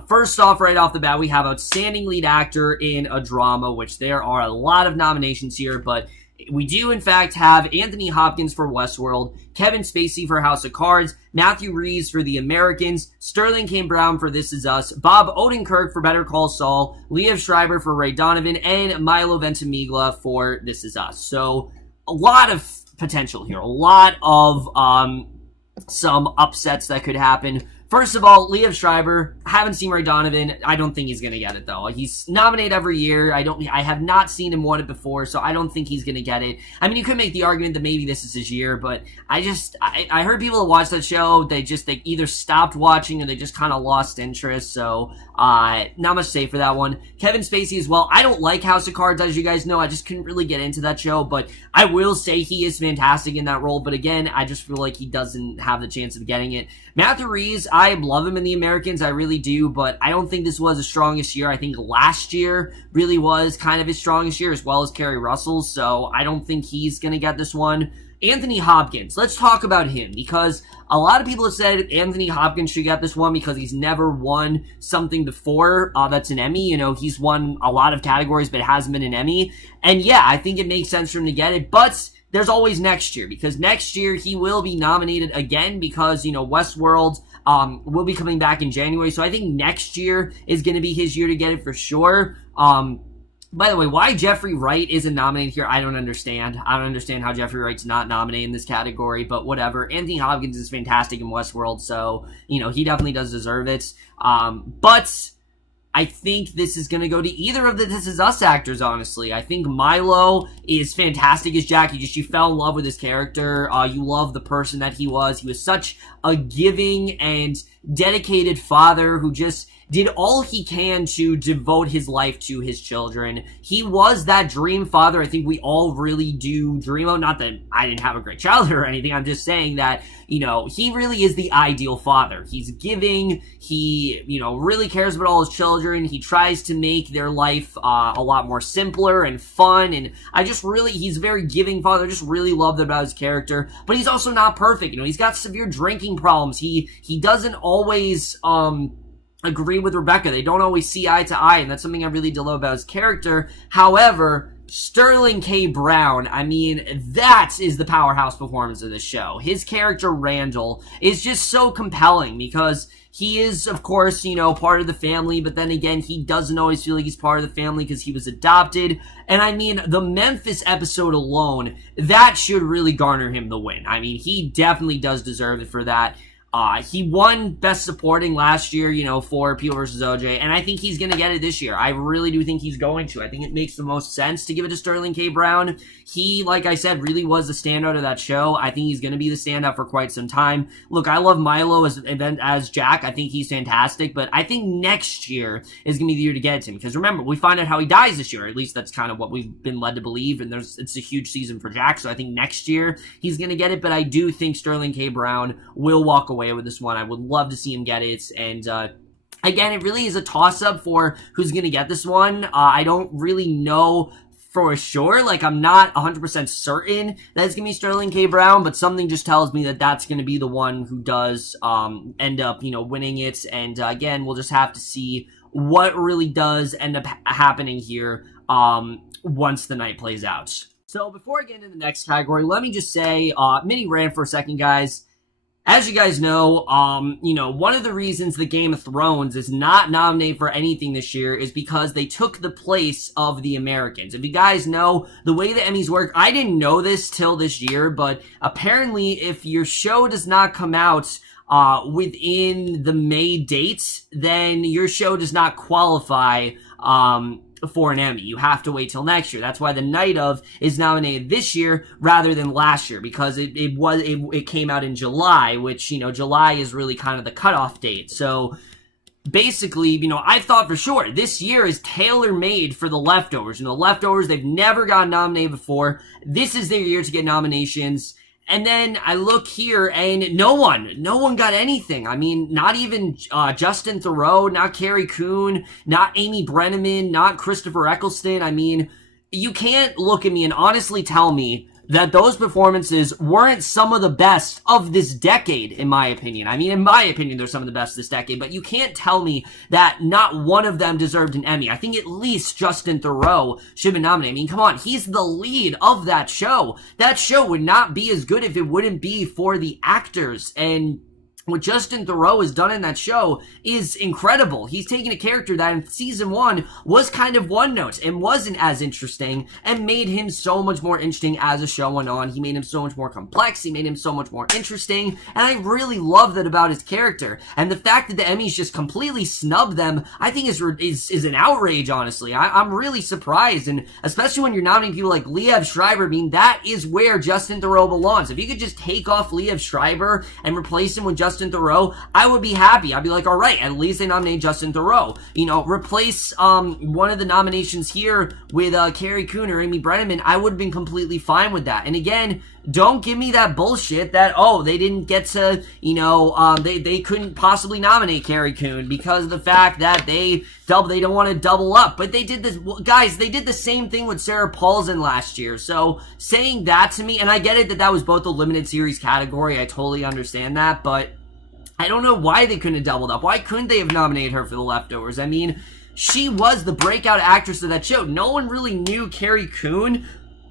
first off, right off the bat, we have Outstanding Lead Actor in a Drama, which there are a lot of nominations here, but we do, in fact, have Anthony Hopkins for Westworld, Kevin Spacey for House of Cards, Matthew Rhys for The Americans, Sterling K. Brown for This Is Us, Bob Odenkirk for Better Call Saul, Liev Schreiber for Ray Donovan, and Milo Ventimiglia for This Is Us. So, a lot of potential here. A lot of some upsets that could happen. First of all, Liev Schreiber, haven't seen Ray Donovan. I don't think he's going to get it, though. He's nominated every year. I have not seen him win it before, so I don't think he's going to get it. I mean, you could make the argument that maybe this is his year, but I heard people that watched that show, they either stopped watching or they just kind of lost interest, so not much to say for that one. Kevin Spacey as well. I don't like House of Cards, as you guys know. I just couldn't really get into that show, but I will say he is fantastic in that role, but again, I just feel like he doesn't have the chance of getting it. Matthew Rhys, I love him in The Americans, I really do, but I don't think this was his strongest year. I think last year really was kind of his strongest year, as well as Kerry Russell, so I don't think he's going to get this one. Anthony Hopkins, let's talk about him, because a lot of people have said Anthony Hopkins should get this one because he's never won something before that's an Emmy. You know, he's won a lot of categories, but it hasn't been an Emmy. And yeah, I think it makes sense for him to get it, but there's always next year, because next year he will be nominated again because, you know, Westworld will be coming back in January, so I think next year is going to be his year to get it for sure. By the way, why Jeffrey Wright isn't nominated here, I don't understand. I don't understand how Jeffrey Wright's not nominated in this category, but whatever. Anthony Hopkins is fantastic in Westworld, so, you know, he definitely does deserve it. But I think this is going to go to either of the This Is Us actors, honestly. I think Milo is fantastic as Jack. You fell in love with his character. You love the person that he was. He was such a giving and dedicated father who just did all he can to devote his life to his children. He was that dream father I think we all really do dream of. Not that I didn't have a great childhood or anything. I'm just saying that, you know, he really is the ideal father. He's giving. He, you know, really cares about all his children. He tries to make their life a lot more simpler and fun. And he's a very giving father. I just really love that about his character. But he's also not perfect. You know, he's got severe drinking problems. He doesn't always, agree with Rebecca. They don't always see eye to eye, and that's something I really do love about his character. However, Sterling K. Brown, I mean, that is the powerhouse performance of this show. His character, Randall, is just so compelling because he is, of course, you know, part of the family, but then again, he doesn't always feel like he's part of the family because he was adopted. And I mean, the Memphis episode alone, that should really garner him the win. I mean, he definitely does deserve it for that. He won Best Supporting last year, you know, for People vs. OJ, and I think he's going to get it this year. I really do think he's going to. I think it makes the most sense to give it to Sterling K. Brown. He, like I said, really was the standout of that show. I think he's going to be the standout for quite some time. Look, I love Milo as Jack. I think he's fantastic, but I think next year is going to be the year to get it to him, because remember, we find out how he dies this year. At least that's kind of what we've been led to believe, and it's a huge season for Jack, so I think next year he's going to get it, but I do think Sterling K. Brown will walk away with this one. I would love to see him get it, and again, it really is a toss-up for who's going to get this one. I don't really know for sure. Like, I'm not 100% certain that it's going to be Sterling K. Brown, but something just tells me that that's going to be the one who does end up, you know, winning it, and again, we'll just have to see what really does end up happening here once the night plays out. So, before I get into the next category, let me just say, mini rant for a second, guys. As you guys know, you know, one of the reasons the Game of Thrones is not nominated for anything this year is because they took the place of the Americans. If you guys know, the way the Emmys work, I didn't know this till this year, but apparently if your show does not come out within the May date, then your show does not qualify for an Emmy. You have to wait till next year. That's why The Night Of is nominated this year rather than last year, because it came out in July, which, you know, July is really kind of the cutoff date. So basically, you know, I thought for sure this year is tailor-made for The Leftovers. You know, Leftovers, they've never gotten nominated before. This is their year to get nominations. And then I look here, and no one got anything. I mean, not even Justin Theroux, not Carrie Coon, not Amy Brenneman, not Christopher Eccleston. I mean, you can't look at me and honestly tell me that those performances weren't some of the best of this decade, in my opinion. I mean, in my opinion, they're some of the best this decade, but you can't tell me that not one of them deserved an Emmy. I think at least Justin Theroux should have been nominated. I mean, come on, he's the lead of that show. That show would not be as good if it wouldn't be for the actors, and what Justin Theroux has done in that show is incredible. He's taken a character that in season 1 was kind of one note and wasn't as interesting, and made him so much more interesting as the show went on. He made him so much more complex. He made him so much more interesting, and I really love that about his character. And the fact that the Emmys just completely snubbed them, I think is an outrage, honestly. I'm really surprised, and especially when you're nominating people like Liev Schreiber. I mean, that is where Justin Theroux belongs. If you could just take off Liev Schreiber and replace him with Justin Theroux, I would be happy. I'd be like, all right, at least they nominate Justin Theroux. You know, replace one of the nominations here with Carrie Coon or Amy Brenneman. I would have been completely fine with that. And again, don't give me that bullshit that, oh, they didn't get to, you know, they couldn't possibly nominate Carrie Coon because of the fact that they don't want to double up. But they did this, guys, they did the same thing with Sarah Paulson last year. So saying that to me, and I get it that was both a limited series category, I totally understand that, but I don't know why they couldn't have doubled up. Why couldn't they have nominated her for The Leftovers? I mean, she was the breakout actress of that show. No one really knew Carrie Coon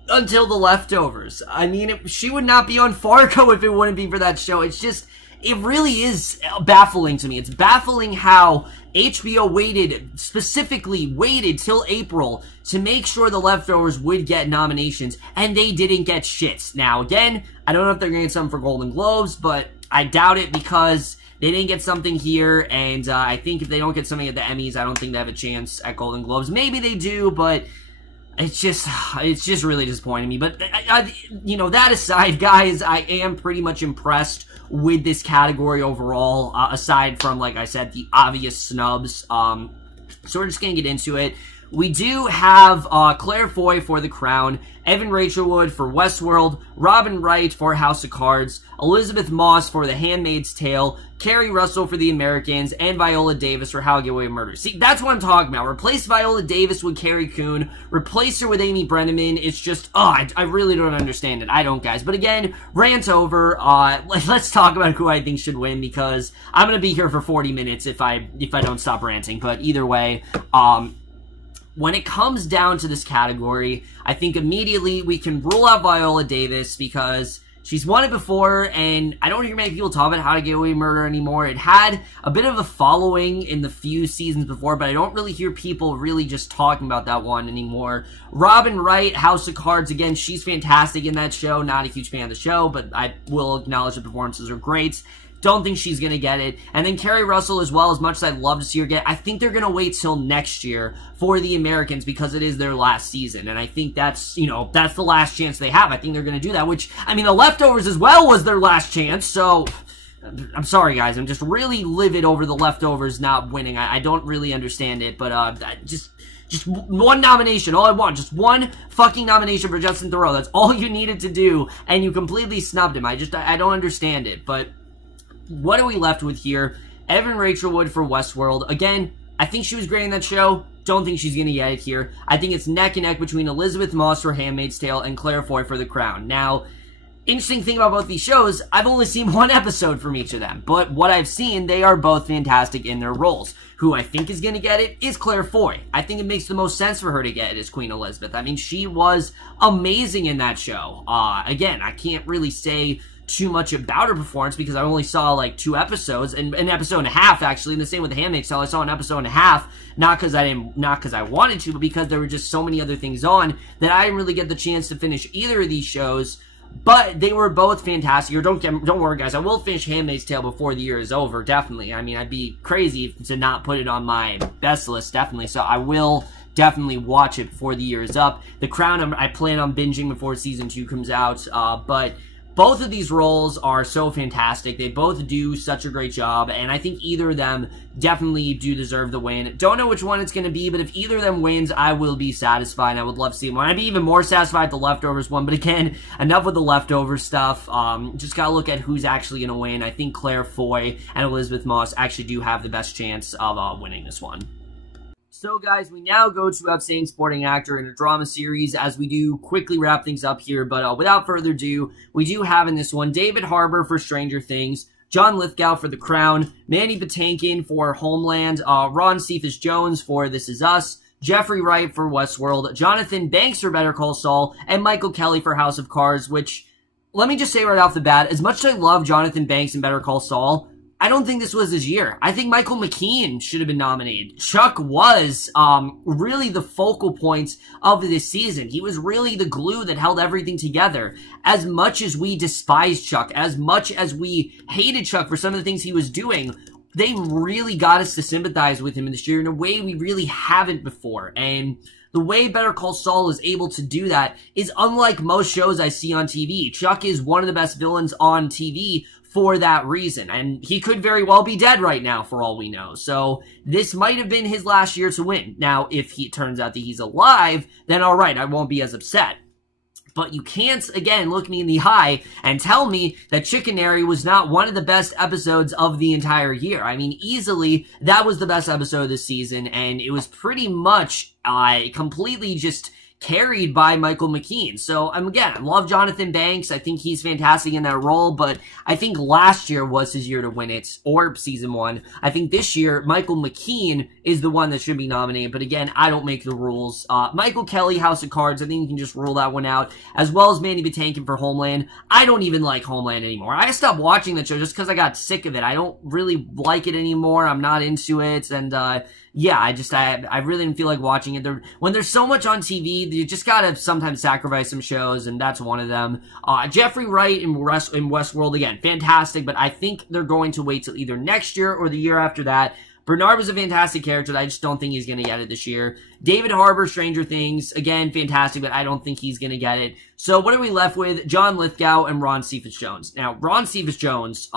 until The Leftovers. I mean, she would not be on Fargo if it wouldn't be for that show. It's just, it really is baffling to me. It's baffling how HBO specifically waited till April to make sure The Leftovers would get nominations, and they didn't get shit. Now, again, I don't know if they're going to get something for Golden Globes, but I doubt it because they didn't get something here, and I think if they don't get something at the Emmys, I don't think they have a chance at Golden Globes. Maybe they do, but it's just really disappointing me. But, you know, that aside, guys, I am pretty much impressed with this category overall, aside from, like I said, the obvious snubs. So we're just going to get into it. we do have Claire Foy for The Crown, Evan Rachel Wood for Westworld, Robin Wright for House of Cards, Elizabeth Moss for The Handmaid's Tale, Kerry Russell for The Americans, and Viola Davis for How to Get Away with Murder. See, that's what I'm talking about. Replace Viola Davis with Carrie Coon, replace her with Amy Brenneman. It's just, I really don't understand it. I don't, guys. But again, rant over. Let's talk about who I think should win, because I'm going to be here for 40 minutes if I don't stop ranting. But either way, when it comes down to this category, I think immediately we can rule out Viola Davis because she's won it before, and I don't hear many people talk about How to Get Away with Murder anymore. It had a bit of a following in the few seasons before, but I don't really hear people really just talking about that one anymore. Robin Wright, House of Cards, again, she's fantastic in that show. Not a huge fan of the show, but I will acknowledge the performances are great. Don't think she's going to get it. And then Kerry Russell as well, as much as I'd love to see her get, I think they're going to wait till next year for The Americans because it is their last season. And I think that's, that's the last chance they have. I think they're going to do that, which, I mean, The Leftovers as well was their last chance. So, I'm sorry, guys. I'm just really livid over The Leftovers not winning. I don't really understand it, but just one nomination, all I want. Just one fucking nomination for Justin Theroux. That's all you needed to do, and you completely snubbed him. I don't understand it, but what are we left with here? Evan Rachel Wood for Westworld. Again, I think she was great in that show. Don't think she's going to get it here. I think it's neck and neck between Elizabeth Moss for Handmaid's Tale and Claire Foy for The Crown. Now, interesting thing about both these shows, I've only seen one episode from each of them, but what I've seen, they are both fantastic in their roles. Who I think is going to get it is Claire Foy. I think it makes the most sense for her to get it as Queen Elizabeth. I mean, she was amazing in that show. Again, I can't really say too much about her performance because I only saw like 2 episodes, and an episode and a half actually, and the same with The Handmaid's Tale. I saw an episode and a half, not because I wanted to, but because there were just so many other things on that I didn't really get the chance to finish either of these shows. But they were both fantastic. Don't worry, guys. I will finish Handmaid's Tale before the year is over, definitely. I mean, I'd be crazy to not put it on my best list, definitely. So I will definitely watch it before the year is up. The Crown, I plan on binging before Season 2 comes out, but both of these roles are so fantastic. They both do such a great job, and I think either of them definitely do deserve the win. Don't know which one it's going to be, but if either of them wins, I will be satisfied. I would love to see one. I'd be even more satisfied with The Leftovers one, but again, enough with the Leftovers stuff. Just got to look at who's actually going to win. I think Claire Foy and Elizabeth Moss actually do have the best chance of winning this one. So, guys, we now go to Outstanding Supporting Actor in a Drama Series as we do quickly wrap things up here. But without further ado, we do have in this one David Harbour for Stranger Things, John Lithgow for The Crown, Mandy Patinkin for Homeland, Ron Cephas-Jones for This Is Us, Jeffrey Wright for Westworld, Jonathan Banks for Better Call Saul, and Michael Kelly for House of Cards, which, let me just say right off the bat, as much as I love Jonathan Banks and Better Call Saul, I don't think this was his year. I think Michael McKean should have been nominated. Chuck was really the focal point of this season. He was really the glue that held everything together. As much as we despised Chuck, as much as we hated Chuck for some of the things he was doing, they really got us to sympathize with him in this year in a way we really haven't before. And the way Better Call Saul is able to do that is unlike most shows I see on TV. Chuck is one of the best villains on TV for that reason, and he could very well be dead right now for all we know. So this might have been his last year to win. Now, if he turns out that he's alive, then all right, I won't be as upset. But you can't, again, look me in the eye and tell me that Chickenary was not one of the best episodes of the entire year. I mean, easily, that was the best episode of the season, and it was pretty much completely just carried by Michael McKean. So, again, I love Jonathan Banks. I think he's fantastic in that role, but I think last year was his year to win it, or season 1. I think this year, Michael McKean is the one that should be nominated, but again, I don't make the rules. Michael Kelly, House of Cards, I think you can just rule that one out, as well as Mandy Patinkin for Homeland. I don't even like Homeland anymore. I stopped watching that show just because I got sick of it. I don't really like it anymore. I'm not into it, and yeah, I really didn't feel like watching it. When there's so much on TV, you just gotta sometimes sacrifice some shows, and that's one of them. Jeffrey Wright in Westworld, again, fantastic, but I think they're going to wait till either next year or the year after that. Bernard was a fantastic character. I just don't think he's going to get it this year. David Harbour, Stranger Things, again, fantastic, but I don't think he's going to get it. So what are we left with? John Lithgow and Ron Cephas-Jones. Now, Ron Cephas-Jones,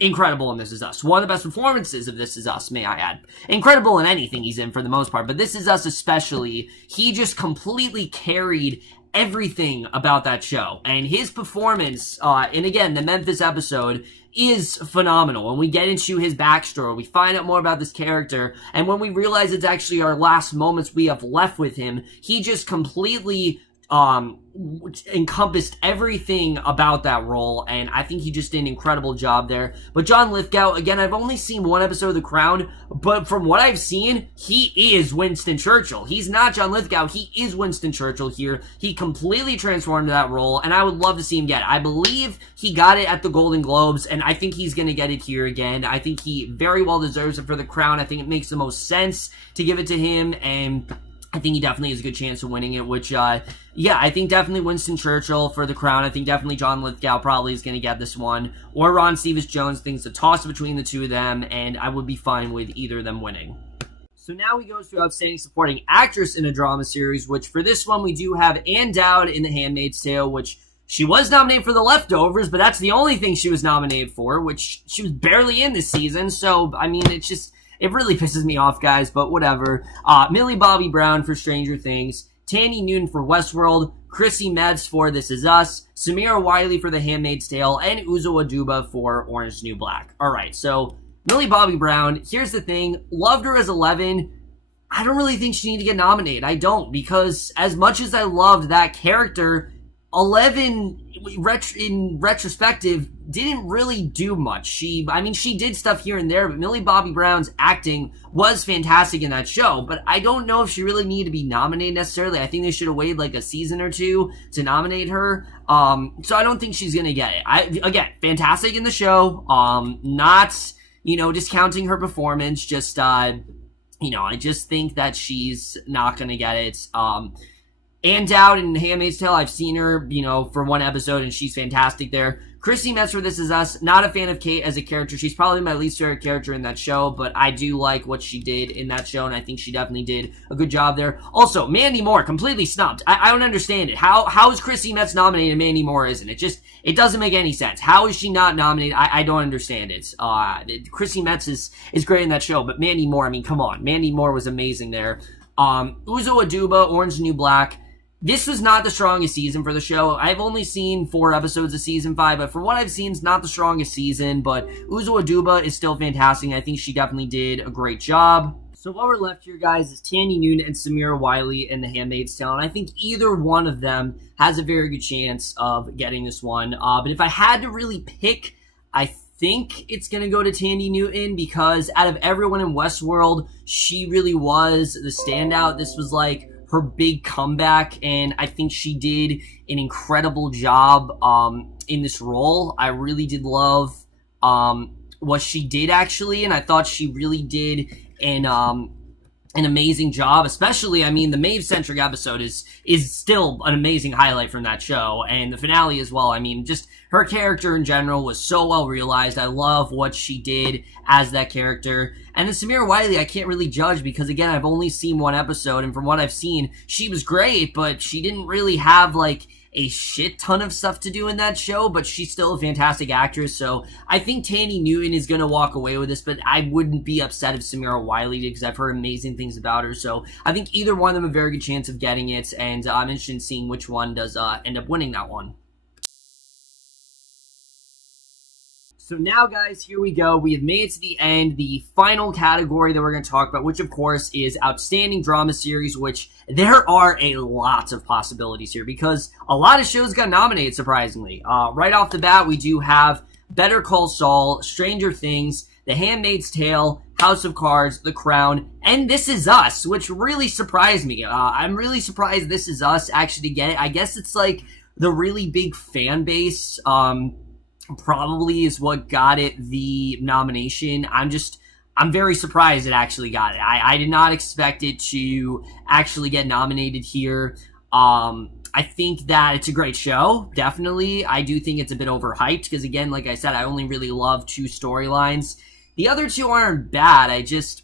incredible in This Is Us. One of the best performances of This Is Us, may I add. Incredible in anything he's in for the most part, but This Is Us especially, he just completely carried everything about that show. And his performance, and again, the Memphis episode, is phenomenal. When we get into his backstory, we find out more about this character, and when we realize it's actually our last moments we have left with him, he just completely encompassed everything about that role, and I think he just did an incredible job there. But John Lithgow, again, I've only seen one episode of The Crown, but from what I've seen, he is Winston Churchill. He's not John Lithgow, he is Winston Churchill here. He completely transformed that role, and I would love to see him get it. I believe he got it at the Golden Globes, and I think he's going to get it here again. I think he very well deserves it for The Crown. I think it makes the most sense to give it to him, and I think he definitely has a good chance of winning it, which, yeah, I think definitely Winston Churchill for The Crown. I think definitely John Lithgow probably is going to get this one. Or Ron Cephas-Jones. Thinks a toss between the two of them, and I would be fine with either of them winning. So now we go to Outstanding Supporting Actress in a Drama Series, which for this one we do have Ann Dowd in The Handmaid's Tale, which she was nominated for The Leftovers, but that's the only thing she was nominated for, which she was barely in this season, so, I mean, it's just... it really pisses me off, guys, but whatever. Millie Bobby Brown for Stranger Things, Tandy Newton for Westworld, Chrissy Metz for This Is Us, Samira Wiley for The Handmaid's Tale, and Uzo Aduba for Orange is the New Black. Alright, so Millie Bobby Brown, here's the thing, loved her as 11, I don't really think she needed to get nominated. I don't, because as much as I loved that character, 11, in retrospective, didn't really do much. I mean, she did stuff here and there, but Millie Bobby Brown's acting was fantastic in that show, but I don't know if she really needed to be nominated necessarily. I think they should have waited like a season or two to nominate her, so I don't think she's gonna get it. Again, fantastic in the show, not, you know, discounting her performance, just, you know, I just think that she's not gonna get it. Ann Dowd in Handmaid's Tale, I've seen her, you know, for one episode, and she's fantastic there. Chrissy Metz for This Is Us, not a fan of Kate as a character. She's probably my least favorite character in that show, but I do like what she did in that show, and I think she definitely did a good job there. Also, Mandy Moore, completely snubbed. I don't understand it. How is Chrissy Metz nominated and Mandy Moore isn't? It doesn't make any sense. How is she not nominated? I don't understand it. Chrissy Metz is great in that show, but Mandy Moore, I mean, come on. Mandy Moore was amazing there. Uzo Aduba, Orange is the New Black. This was not the strongest season for the show. I've only seen 4 episodes of Season 5, but for what I've seen, it's not the strongest season, but Uzo Aduba is still fantastic. I think she definitely did a great job. So what we're left here, guys, is Tandy Newton and Samira Wiley in The Handmaid's Tale, and I think either one of them has a very good chance of getting this one. But if I had to really pick, I think it's going to go to Tandy Newton, because out of everyone in Westworld, she really was the standout. This was like her big comeback, and I think she did an incredible job in this role. I really did love what she did, actually, and I thought she really did an amazing job, especially, I mean, the Maeve-centric episode is still an amazing highlight from that show, and the finale as well. I mean, just her character in general was so well realized. I love what she did as that character. And then Samira Wiley, I can't really judge, because again, I've only seen one episode, and from what I've seen, she was great, but she didn't really have, like, a shit ton of stuff to do in that show, but she's still a fantastic actress, so I think Tandy Newton is going to walk away with this, but I wouldn't be upset if Samira Wiley did, because I've heard amazing things about her, so I think either one of them have a very good chance of getting it, and I'm interested in seeing which one does end up winning that one. So now, guys, here we go. We have made it to the end, the final category that we're going to talk about, which, of course, is Outstanding Drama Series, which there are a lot of possibilities here, because a lot of shows got nominated, surprisingly. Right off the bat, we do have Better Call Saul, Stranger Things, The Handmaid's Tale, House of Cards, The Crown, and This Is Us, which really surprised me. I'm really surprised This Is Us actually to get it. I guess it's like the really big fan base, probably is what got it the nomination. I'm very surprised it actually got it. I did not expect it to actually get nominated here. I think that it's a great show, definitely. I do think it's a bit overhyped, because again, like I said, I only really love 2 storylines. The other two aren't bad.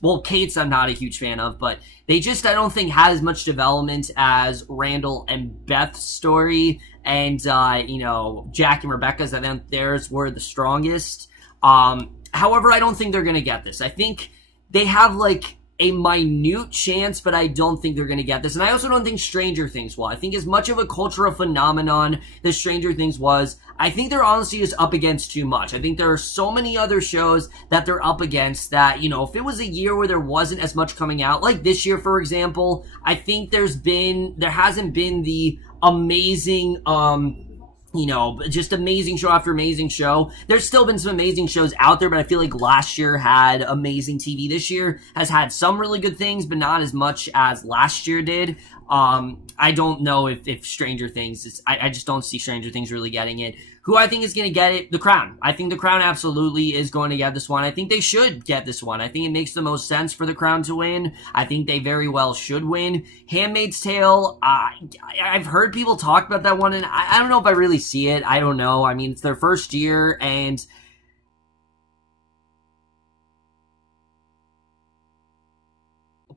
Well, Kate's I'm not a huge fan of, but I don't think had as much development as Randall and Beth's story, and, you know, Jack and Rebecca's. I think theirs were the strongest. However, I don't think they're gonna get this. I think they have, like, a minute chance, but I don't think they're going to get this. And I also don't think Stranger Things will. I think as much of a cultural phenomenon that Stranger Things was, I think they're honestly just up against too much. I think there are so many other shows that they're up against that, you know, if it was a year where there wasn't as much coming out, like this year, for example, I think there hasn't been the amazing, you know, just amazing show after amazing show. There's still been some amazing shows out there, but I feel like last year had amazing TV. This year has had some really good things, but not as much as last year did. I don't know if Stranger Things I just don't see Stranger Things really getting it. Who I think is going to get it? The Crown. I think The Crown absolutely is going to get this one. I think they should get this one. I think it makes the most sense for The Crown to win. I think they very well should win. Handmaid's Tale, I've heard people talk about that one, and I don't know if I really see it. I don't know. I mean, it's their first year, and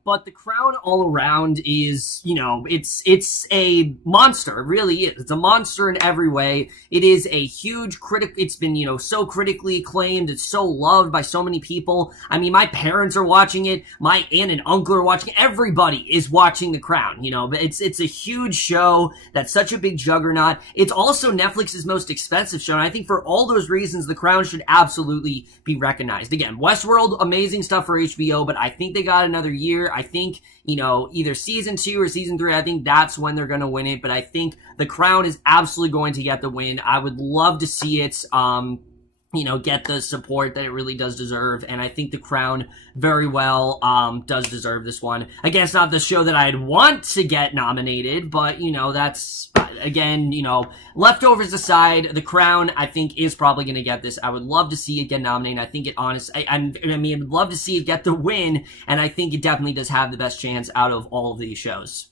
but The Crown all around is, you know, it's a monster. It really is. It's a monster in every way. It is a huge it's been, you know, so critically acclaimed. It's so loved by so many people. I mean, my parents are watching it. My aunt and uncle are watching it. Everybody is watching The Crown, you know, but it's a huge show. That's such a big juggernaut. It's also Netflix's most expensive show, and I think for all those reasons, The Crown should absolutely be recognized. Again, Westworld, amazing stuff for HBO, but I think they got another year. I think, you know, either season 2 or season 3, I think that's when they're going to win it. But I think The Crown is absolutely going to get the win. I would love to see it, you know, get the support that it really does deserve. And I think The Crown very well does deserve this one. Again, it's not the show that I'd want to get nominated, but, you know, that's, again, you know, leftovers aside, The Crown, I think, is probably going to get this. I would love to see it get nominated. I think I mean, I'd love to see it get the win, and I think it definitely does have the best chance out of all of these shows.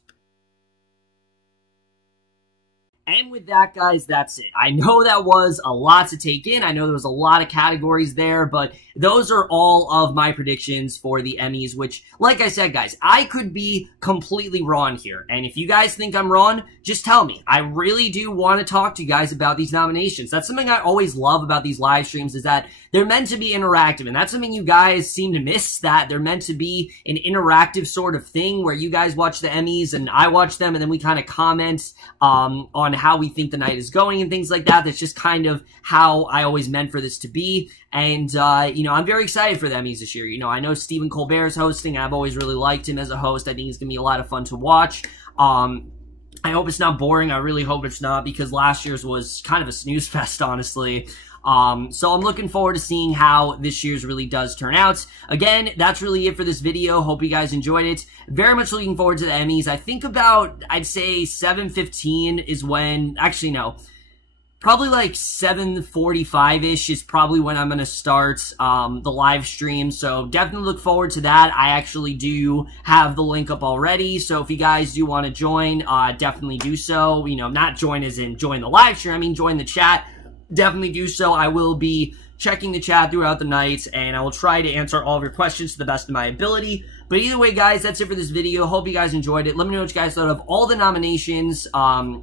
And with that, guys, that's it. I know that was a lot to take in. I know there was a lot of categories there, but those are all of my predictions for the Emmys, which, like I said, guys, I could be completely wrong here. And if you guys think I'm wrong, just tell me. I really do want to talk to you guys about these nominations. That's something I always love about these live streams, is that they're meant to be interactive. And that's something you guys seem to miss, that they're meant to be an interactive sort of thing where you guys watch the Emmys and I watch them, and then we kind of comment on how we think the night is going and things like that. That's just kind of how I always meant for this to be. And, you know, I'm very excited for the Emmys this year. You know, I know Stephen Colbert is hosting. I've always really liked him as a host. I think he's going to be a lot of fun to watch. I hope it's not boring. I really hope it's not, because last year's was kind of a snooze fest, honestly. So I'm looking forward to seeing how this year's really does turn out. Again, that's really it for this video. Hope you guys enjoyed it. Very much looking forward to the Emmys. I think about, I'd say 7:15 is when, actually no, probably like 7:45-ish is probably when I'm going to start the live stream. So definitely look forward to that. I actually do have the link up already. So if you guys do want to join, definitely do so. You know, not join as in join the live stream. I mean, join the chat. Definitely do so. I will be checking the chat throughout the night, and I will try to answer all of your questions to the best of my ability. But either way, guys, that's it for this video. Hope you guys enjoyed it. Let me know what you guys thought of all the nominations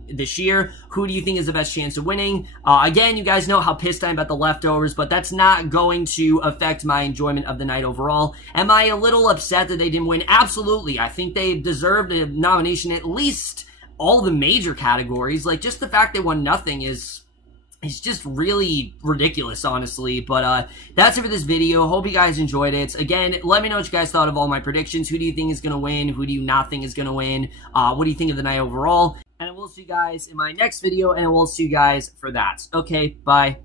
this year. Who do you think is the best chance of winning? Again, you guys know how pissed I am about the leftovers, but that's not going to affect my enjoyment of the night overall. Am I a little upset that they didn't win? Absolutely. I think they deserved a nomination, at least all the major categories. Like, just the fact they won nothing is... it's just really ridiculous, honestly. But that's it for this video. Hope you guys enjoyed it. Again, let me know what you guys thought of all my predictions. Who do you think is going to win? Who do you not think is going to win? What do you think of the night overall? And I will see you guys in my next video, and I will see you guys for that. Okay, bye.